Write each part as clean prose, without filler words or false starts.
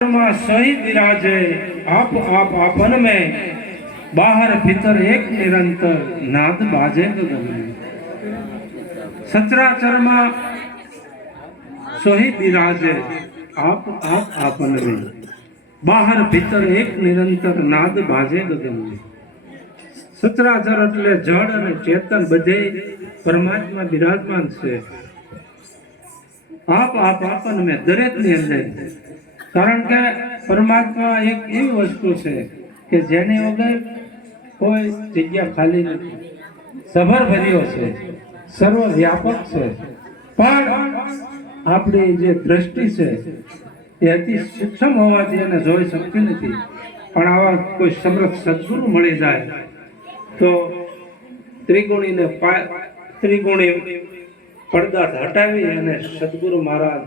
सही विराजे आप आपन में बाहर भीतर एक निरंतर नाद बाजे गगन में। सचराचर में सही विराजे आप आपन में बाहर भीतर एक निरंतर नाद बाजे गगन में। सचराचर એટલે જળ અને ચેતન બધે પરમાત્મા બિરાજમાન છે। आप आपन में દરેક ની અંદર, કારણ કે પરમાત્મા એક એવી વસ્તુ છે કે જેની વગર કોઈ જગ્યા ખાલી નથી, સભર ભર્યો છે, સર્વવ્યાપક છે, પણ આપણી જે દ્રષ્ટિ છે એ અતિ સૂક્ષ્મ હોવાથી એને જોઈ શકતી નથી। પણ આવા કોઈ સમર્થ સદગુરુ મળી જાય તો ત્રિગુણી પડદા હટાવી અને સદગુરુ મહારાજ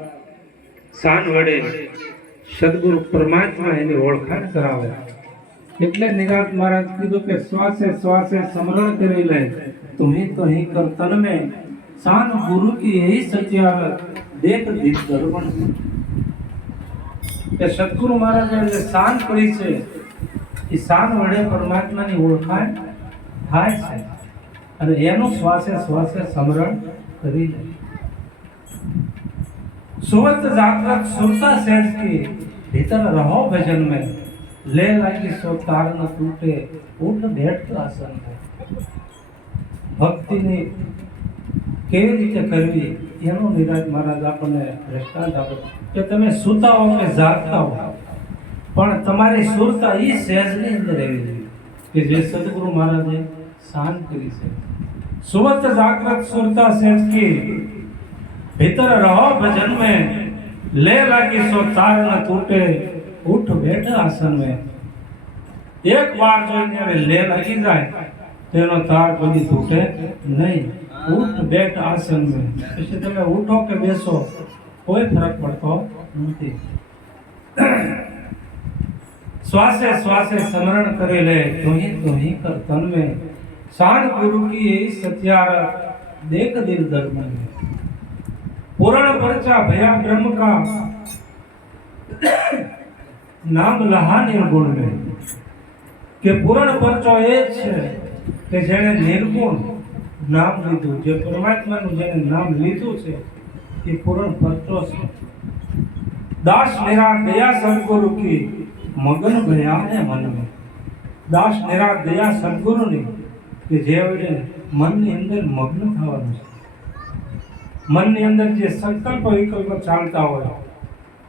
શાન વડે સદગુરુ પરમાત્મા એની ઓળખાણ કરાવે। એટલે નિરાત મહારાજ કીધું કે શ્વાસે શ્વાસે સ્મરણ કરી લે તુમ્ही तो ही कर तन में शान गुरु की यही सत्यावत देख दीप दर्पण। કે સદગુરુ મહારાજે જે શાન કરી છે એ શાન વડે પરમાત્માની ઓળખાણ થાય છે અને એનું શ્વાસે શ્વાસે સ્મરણ કરી લે। सुवत जागृत सुरता सेठ की भीतर रहो भजन में ले लागी सो तार न टूटे उठ बैठ आसन में। भक्ति ने केवी रीते करवी एनो निराज महाराज आपने दृष्टांत आपे કે તમે સૂતા હો કે જાગતા હો પણ તમારી સુરતા એ સહેજની અંદર રહેવી જોઈએ કે જે સદગુરુ મહારાજે શાન કરી છે। સુવત જાગૃત સુરતા સેઠ की भीतर रहो भजन में ले लागी सो तार न टूटे उठ बैठ आसन में। एक बार जो ले लागी जाए तेनो तार कभी टूटे नहीं। उठ बैठ आसन में પછી તમે ઉઠો કે બેસો કોઈ ફરક પડતો નથી। श्वासे श्वासे स्मरण करे ले तो ही कर तन में शान गुरु की यही सत्यारत देख दिल दर्पण में। पूर्ण पर्चा भया ब्रह्म का नाम लहा निर्गुण में के पूर्ण पर्चो ए छे के जेने निर्गुण नाम लीधुं, जे परमात्माનું જેને નામ લીધું છે એ પૂર્ણ પરચો છે। दास निरा दया सद्गुरु की मगन भया है मन में। दास निरा दया सद्गुरु ने કે જે વડે મનની અંદર મગ્ન થવાનું છે। મનની અંદર જે સંકલ્પ વિકલ્પ ચાલતા હોય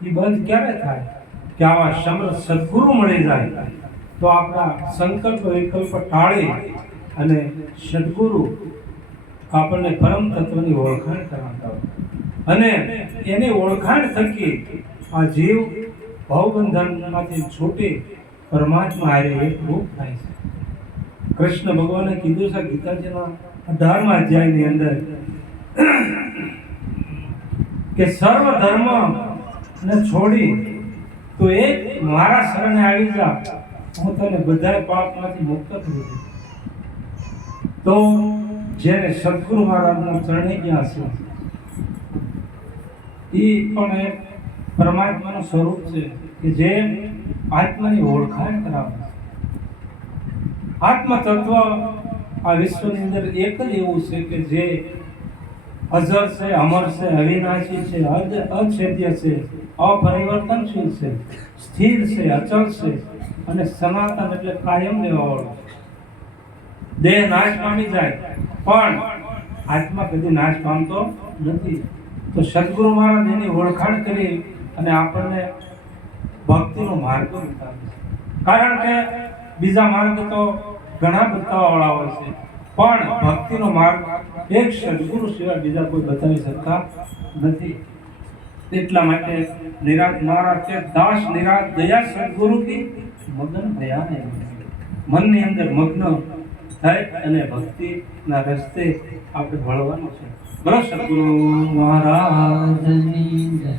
એ બંધ ક્યારે થાય કે આવા સમર્થ સદગુરુ મળી જાય તો આપણા સંકલ્પ વિકલ્પ ટાળી અને સદગુરુ આપણને પરમ તત્વની ઓળખાણ કરાવતા હોય અને એની ઓળખાણ થકી આ જીવ ભવબંધનમાંથી છૂટી પરમાત્મા હારે એક રૂપ થાય છે। કૃષ્ણ ભગવાને કીધું છે ગીતાજીના 18મા અધ્યાયની અંદર કે સર્વ ધર્મ ને છોડી તો એક મારા શરણે આવી જા હું તને બધા પાપમાંથી મુક્ત કરી દઉં। તો જેને સદગુરુ મહારાજના ચરણે ગયા છે એ પણ એક પરમાત્માનું સ્વરૂપ છે કે જે આત્માની ઓળખાણ કરાવે છે। આત્મ તત્વ આ વિશ્વની અંદર એક જ એવું છે કે જે अजर से अमर से अविनाशी से अछेद्य से अपरिवर्तनशील से स्थिर से अचल से અને સનાતન એટલે કાયમ રહેવાવાળો। દેહ નાશ પામી જાય પણ આત્મા કદી નાશ પામતો નથી। તો સદગુરુ મહારાજ એની ઓળખાણ કરી અને આપણને ભક્તિનો માર્ગ બતાવે છે। કારણ કે બીજા માર્ગ તો ઘણા બતાવવાવાળા હોય છે પણ ભક્તિનો માર્ગ એક સદગુરુ સિવાય બીજા કોઈ બતાવી શકતા નથી। એટલા માટે નિરાત મહારાજ કે દાસ નિરાત દયા સદગુરુ की મગન ભયા है। મનની અંદર મગ્ન થઈ અને ભક્તિના રસ્તે આપણે વળવાનું છે। બોલો સદગુરુ મહારાજની જય।